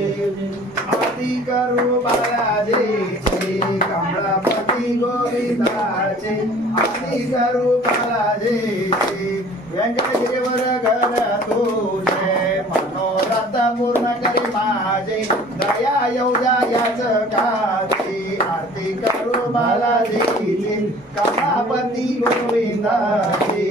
आरती करू बालाजी कमलापती गोविंदाची आरती करू बालाजी व्यंकटगिरीवर घर तुझे मनोरथ पूर्ण करी माझे दया येऊ द्या याच काची आरती करू बालाजीची कमलापती गोविंदाची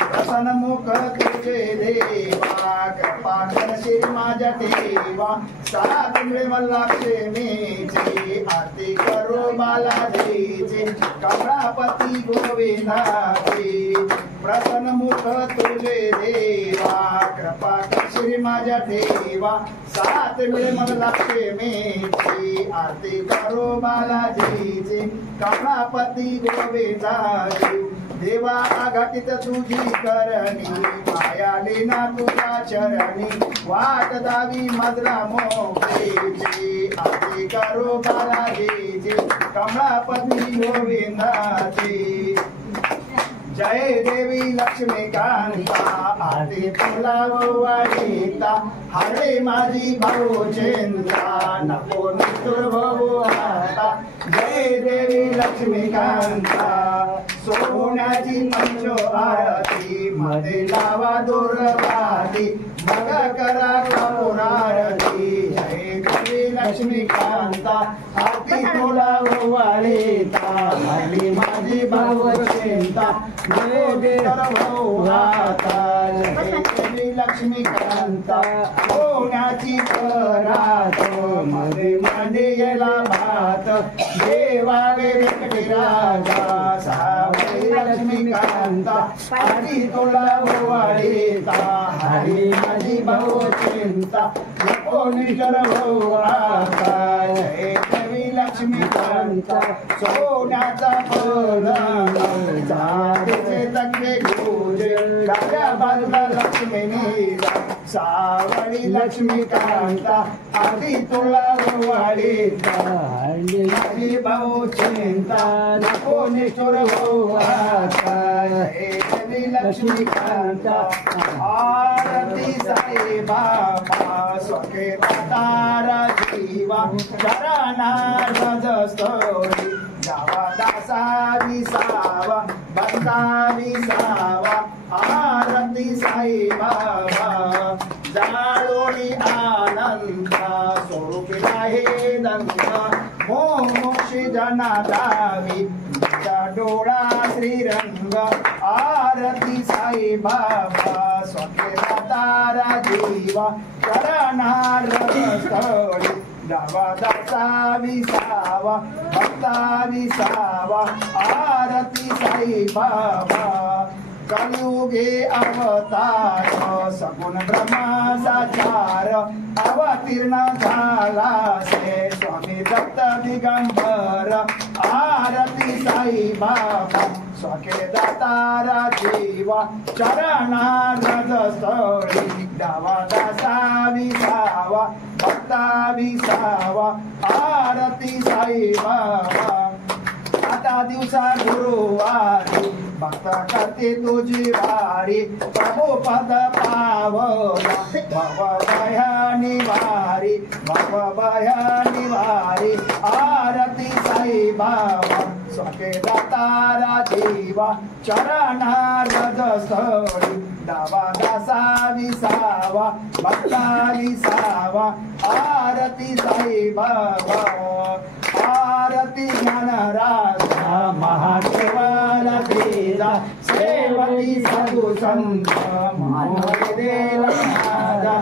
प्रसन्न मुख तुझे देवा कृपा करशील माझ्या देवा सात वेळ मला क्षेमेची आरती करू बालाजीची कमलापती गोविंदाची प्रसन्न मुख तुझे देवा कृपा करशील माझ्या देवा सात वेळ मला क्षेमेची आरती करू बालाजीची कमलापती गोविंदाची देवा आघातीत तुझी करणी मायाली ना तुझ्या चरणी वाट दावी मजला मोक्षेची आरती करू बालाजीची कमलापती गोविंदाची जय देवी लक्ष्मीकांता आरती तुला वाढीता हरे माझी भाऊ चिंता नको निष्ठुर भाऊ आता जय देवी लक्ष्मीकांता सोन्याची पंचो आरती मध्ये लावा दुर्वाती मग करा कपुरारती जय देवी लक्ष्मीकांता आरती तुला वाढीता हरे माझी भाऊ चिंता लक्ष्मीकांता सोन्याची परात मध्ये मध्ये गेला भात देवा व्यंकटी राजा सावळी लक्ष्मीकांता आधी तुला वाढीता हरी माझी भाऊ चिंता नको निष्ठुर भाऊ आता जय देवी लक्ष्मीकांता सोन्याचा परात तंगे गुजे राजा बाजूला लक्ष्मीनी सावळी लक्ष्मीकांता आधी तुला वाढीता माझी भाऊ चिंता नको निष्ठुर भाऊ आता देवी लक्ष्मीकांता आरती साई बाबा स्वके तारा जीवा चरणार स्तोरी जावा दासा विसावा बंदा विसावा आरती साई बाबा जाळोणी आनंदा स्वरूपिला हे दंगा मोक्षी जना दावी डोळा श्रीरंग आरती साई बाबा स्वकेला तारा जीवा चरणार स्थळी डावा दासा विसावा भक्ता विसावा आरती साई बाबा कलयुगे अवतार सगुण ब्रह्माचा चार अवतीर्ण झाला से स्वामी दत्त दिगंबर आरती साई बाबा स्वके दातारा जीवा चरणार स्थळी डावा दासा विसावा भक्ता विसावा आरती साई बाबा आता दिवसा गुरुवारी भक्त करते तुझी वारी प्रभू पद पावला भव भयानी वारी भव भयानी वारी आरती साई बाबा स्वके दातारा जीवा चरणार स्थळी डावा दासा विसावा भक्ता विसावा आरती साई बाबा आरती ज्ञानराजा महादेवाला तेजा सेवती साधू संत मनोदेव राजा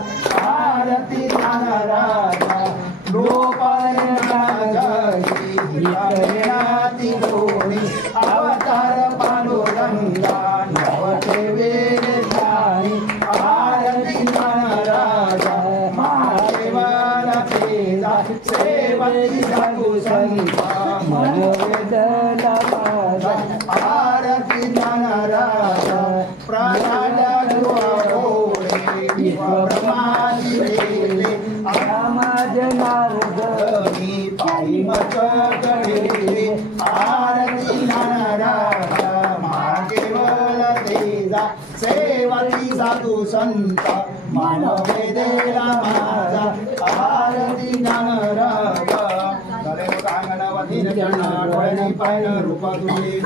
आरती ज्ञानराजा गोपाल राजा हिरण्याती दोनी अवतार पांडुरंगा नवते वेद ध्यानी आरती ज्ञानराजा महादेवाला तेजा सेवती साधू संत मनोवेद आरती ज्ञानराजा प्राणाला कडे आरती ज्ञानराजा महाकेवल तेजा सेवाती साधू संत मानव वेदेला माझा आरती ज्ञानराजा गणपती डोळ्याने पाहिलं रूप तुझे